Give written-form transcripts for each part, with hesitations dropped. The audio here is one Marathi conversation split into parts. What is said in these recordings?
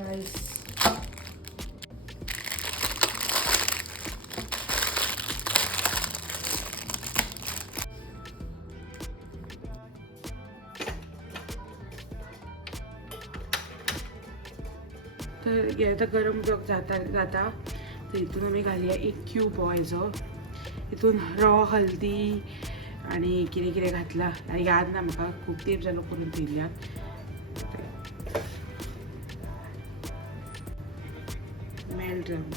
गाइस तर आता गरम जाता तर इथून आम्ही घालूया एक क्यूब व्हायचं इथून रॉ हल्दी आणि कितें कितें घातला आनी याद ना म्हाका खूब तेंप जालो करून दिल्या मेल्ट जावन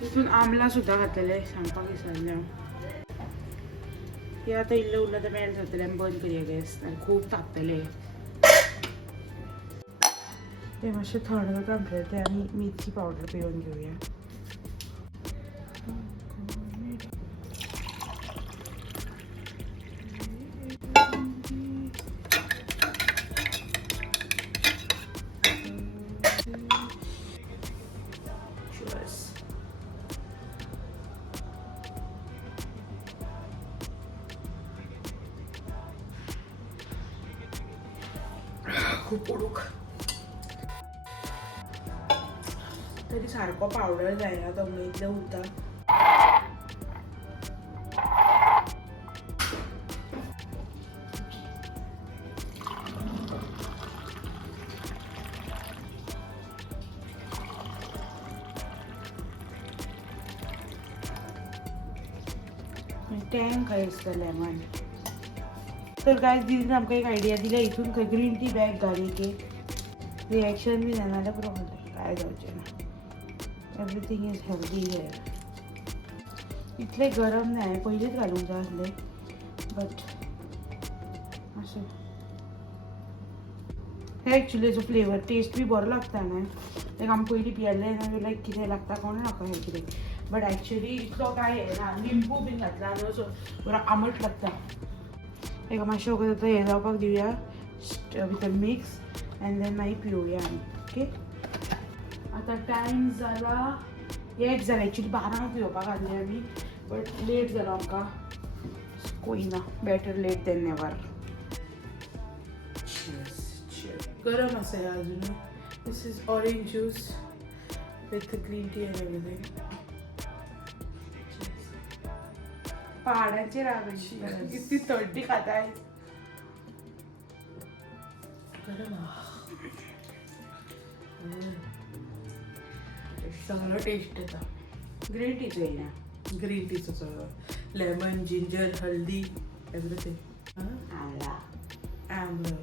तितून आमला सुद्दां घातलेलें सांगपाक विसरलें हांव हे आतां इल्लें उरलें तें मेल्ट जातलें आमी बंद करया गॅस आनी खूब तापतलें ते मातशें थंड जाता म्हणटलें तें आमी मिरची पावडर पिळून घेवया खूप उडूक तरी सारको पावडर जायना तो इतलें उरता टँक दिसता लेमन तर गायज दीदीन आमकां एक आयडिया दिल्या हितून खंय ग्रीन टी बॅग घालीक रिएक्शन बी जाना जाल्यार प्रॉब्लेम काय जावचें ना एवरीथींग इज हेल्दी हेयर इतलें गरम ना हांवें पयलींच घालूंक जाय आसलें बट अशें हे एक्चुअली फ्लेवर टेस्ट बी बरो लागता न्हय लायक आमी पयलीं पियेल्लें ना लायक कितें लागता कोण म्हाका हें कितें बट एक्चुअली इतलो काय हें ना लिंबू बीन घातला न्हू सो बरो आंबट लागता एक मातशें वगत आतां हें जावपाक दिवया विथ मिक्स एंड देन मागीर पिवया आमी ओके आतां टायम जाला 1 जाला एक्चुअली 12 पिवपाक घातलें आमी बट लेट जालो आमकां कोई ना बेटर लेट देन नेवर गरम आसा हें अजून this is orange juice with green tea and everything पहाडांचेर कितली थंडी खाताय सगळो टेस्ट येता ग्रीन टीचो येना ग्रीन टीचो सगळो लेमन जिंजर हल्दी एवरीथिंग आमला आमला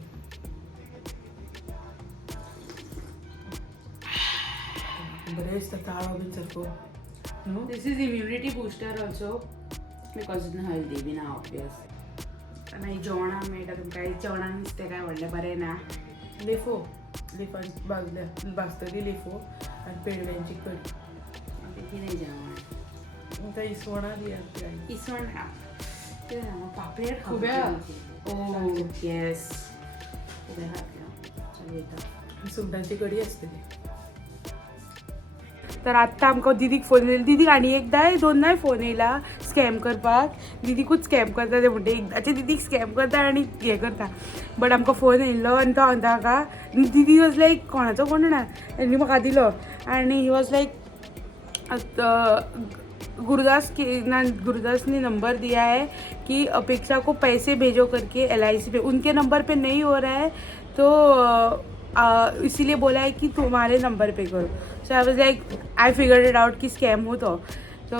बरें दिसता ताळो बीन सारको नो this is immunity booster also because healthy बी ना ऑब्वियस मागीर जेवणाक मेळटा तुमकां जेवणाक नुस्तें काय व्हडलें बरें ना लेफो लिफांची भाजतली लेफो आनी पेडव्यांची कडी कितें जेवण आतां इसवणां दिया इसवण कितें सांगू पापलेट खुब्या ओ येस खुब्या घातल्या वयता सुंगटांची कडी आसतली तर आत्तां आमकां दिदीक फोन येयलो दिदीक आनी एकदांय दोनदांय फोन येयला स्कॅम करपाक दिदीकूच स्कॅम करता ते म्हणटा एकदांचे दिदीक स्कॅम करता आनी हें करता बट आमकां फोन येयल्लो आनी तो सांगता म्हाका दिदी वॉज लायक कोणाचो कोण ना तेणी म्हाका दिलो आनी ही वॉज लायक गुरुदास ने नंबर दिया है कि अपेक्षा को पैसे भेजो करके LIC पे उनके नंबर पे नहीं हो रहा है तो इसीलिए बोला है कि तुम्हारे नंबर पे करो so I was like I figured it out की स्कॅम होतो तो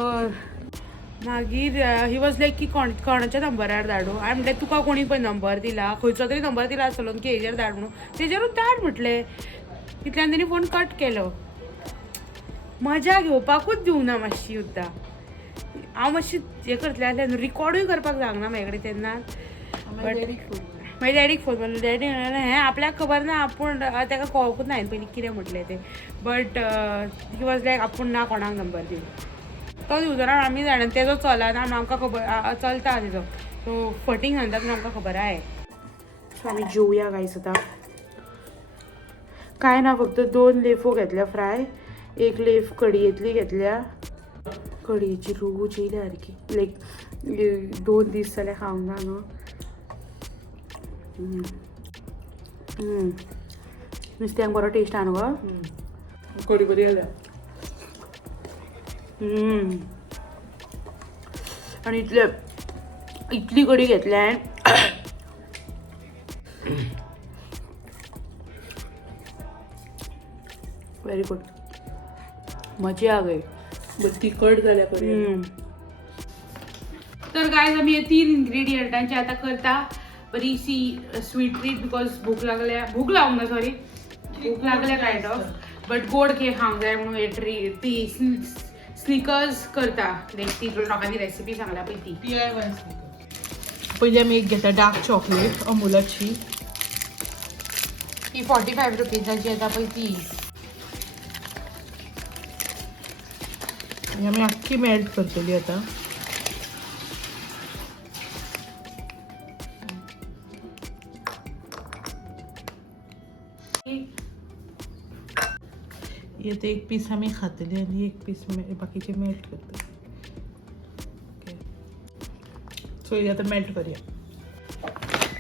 मागीर ही वॉज लायक की कोणाच्या नंबरार धाडू हांवें म्हटलें तुका कोणी पळय नंबर दिला खंयचो तरी नंबर दिला आसतलो की हेजेर धाड म्हणून तेजेरूच धाड म्हटलें तितल्यान तेणी फोन कट केलो मजा घेवपाकूच दिवना मातशी सुद्दां हांव मातशी हें करतलें आसलें रिकॉर्डूय करपाक सांगना म्हाजे कडेन तेन्ना मागीर डॅडीक फोन मारलो डॅडी म्हणाले हें आपल्याक खबर ना आपूण ताका कळोकूच ना हांवें पयलीं कितें म्हटलें तें बट ही वॉज लायक आपूण ना कोणाक नंबर दिलो तो दिवचो आमी जाणा तेजो चलना म्हणून आमकां खबर चलता तेजो सो फटींग सांगता म्हणून आमकां खबर आहे सो आमी जेवया गायस आतां कांय ना फक्त 2 लेफो घेतल्या फ्राय 1 लेफ कडयेंतली घेतल्या कडयेची रूच येयल्या सारकी लायक 2 दीस जाल्यार खावंक ना न्हू नुस्त्याक बरो टेस्ट आहा न्हू गो कडी बरी आल्या आणि इतली कडी घेतल्या व्हेरी गुड मजा आ गई तिखट झाल्या कडी तर गाइस आम्ही 3 इंग्रेडियंटांची आता करता बरीशी स्वीट ट्रीट बिकॉज भूक लागल्या काइंड ऑफ बट गोड केक खावंक जाय म्हणून हे ट्रीट ती स्निकर्स करता ती लोकांनी रेसिपी सांगल्या पळय ती पहिले आमी एक घेता डार्क चॉकलेट अमूलाची ती 45 रुपीजाची येता पळय ती आमी आख्खी मेल्ट करतली आता येते एक पीस आम्ही खातली आणि एक पीस बाकीचे मेल्ट करतली सो हे आता मेल्ट करूया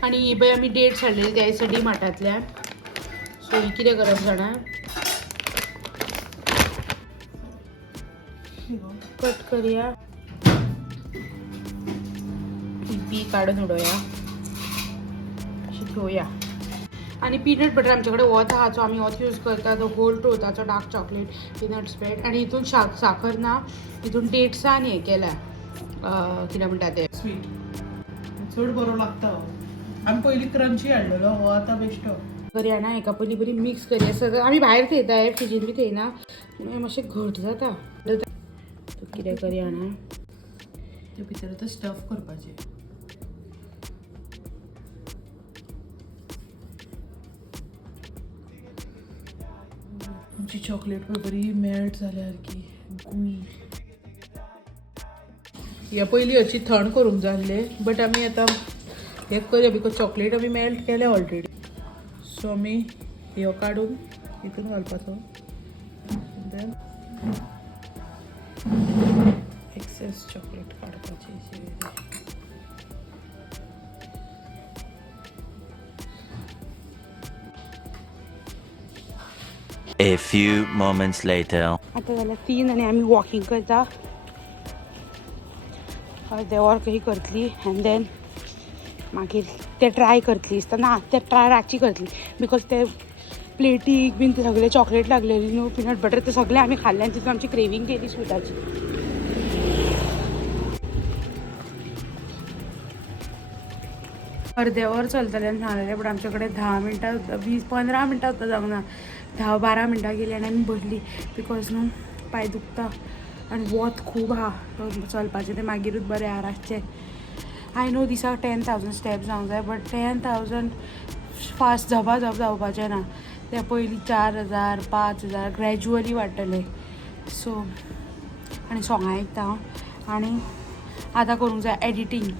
आणि ही पळय आमी डेट्स हाडलेली त्यासाठी माठांतल्यान सो ही कितें करप जाणा कट करूया ही बी काढून उडोवया अशी ठेवूया आणि पीनट बटर आमच्याकडे वत आहा जो आम्ही वत यूज करता तो गोल्ड ट्रुथाचो डार्क चॉकलेट पीनट स्प्रेड आणि हितून साखर ना हितून डेट्स आनी हे केल्या कितें म्हणटा ते स्वीट चड बरो लागता आमी पयलीं क्रंची हाडलेलो हो आतां बेश्टो करूया ना एका पयलीं बरी मिक्स करूया सगळं आमी भायर थेयता फ्रिजीन बी थेयना मातशें घट जाता कितें करूया ना ते भितर आतां स्टफ करपाचें आमची चॉकलेट पण बरी मेल्ट जाल्या सारकी गुळी ह्या पयलीं हरशी थंड करूंक जाय आसलें बट आमी आतां हें करूया बिकॉज चॉकलेट आमी मेल्ट केल्या ऑलरेडी सो आमी ह्यो काडून हितून घालपाचो देन एक्सेस चॉकलेट काडपाची A few moments later. आता जाल्यार 3 आनी आमी वॉकिंग करता देवार कही करतली एंड देन मागीर ते ट्राय करतली ना ते ट्राय रातची करतली बिकॉज ते प्लेटीक बीन ते सगळे चॉकलेट लागलेली न्हू पीनट बटर ते सगळे आमी खाल्ले आनी तितून आमची क्रेविंग केली स्विटाची अर्दे वर चलतले सांगलेले बट आमच्याकडे 10 मिनटां 20-15 मिनटां सुद्दां जावंक ना 10-12 मिनटां गेली आनी आमी बसली बिकॉज न्हू पांय दुखता आनी वत खूब आहा चलपाचें तें मागीरूच बरें आहा रातचें आय नो दिसाक 10,000 स्टेप्स जावंक जाय बट 10,000 फास्ट झपाझप जावपाचें ना ते पयलीं 4,000 5,000 ग्रॅज्युअली वाडटले सो आनी सोंगां आयकता हांव आनी आतां करूंक जाय एडिटींग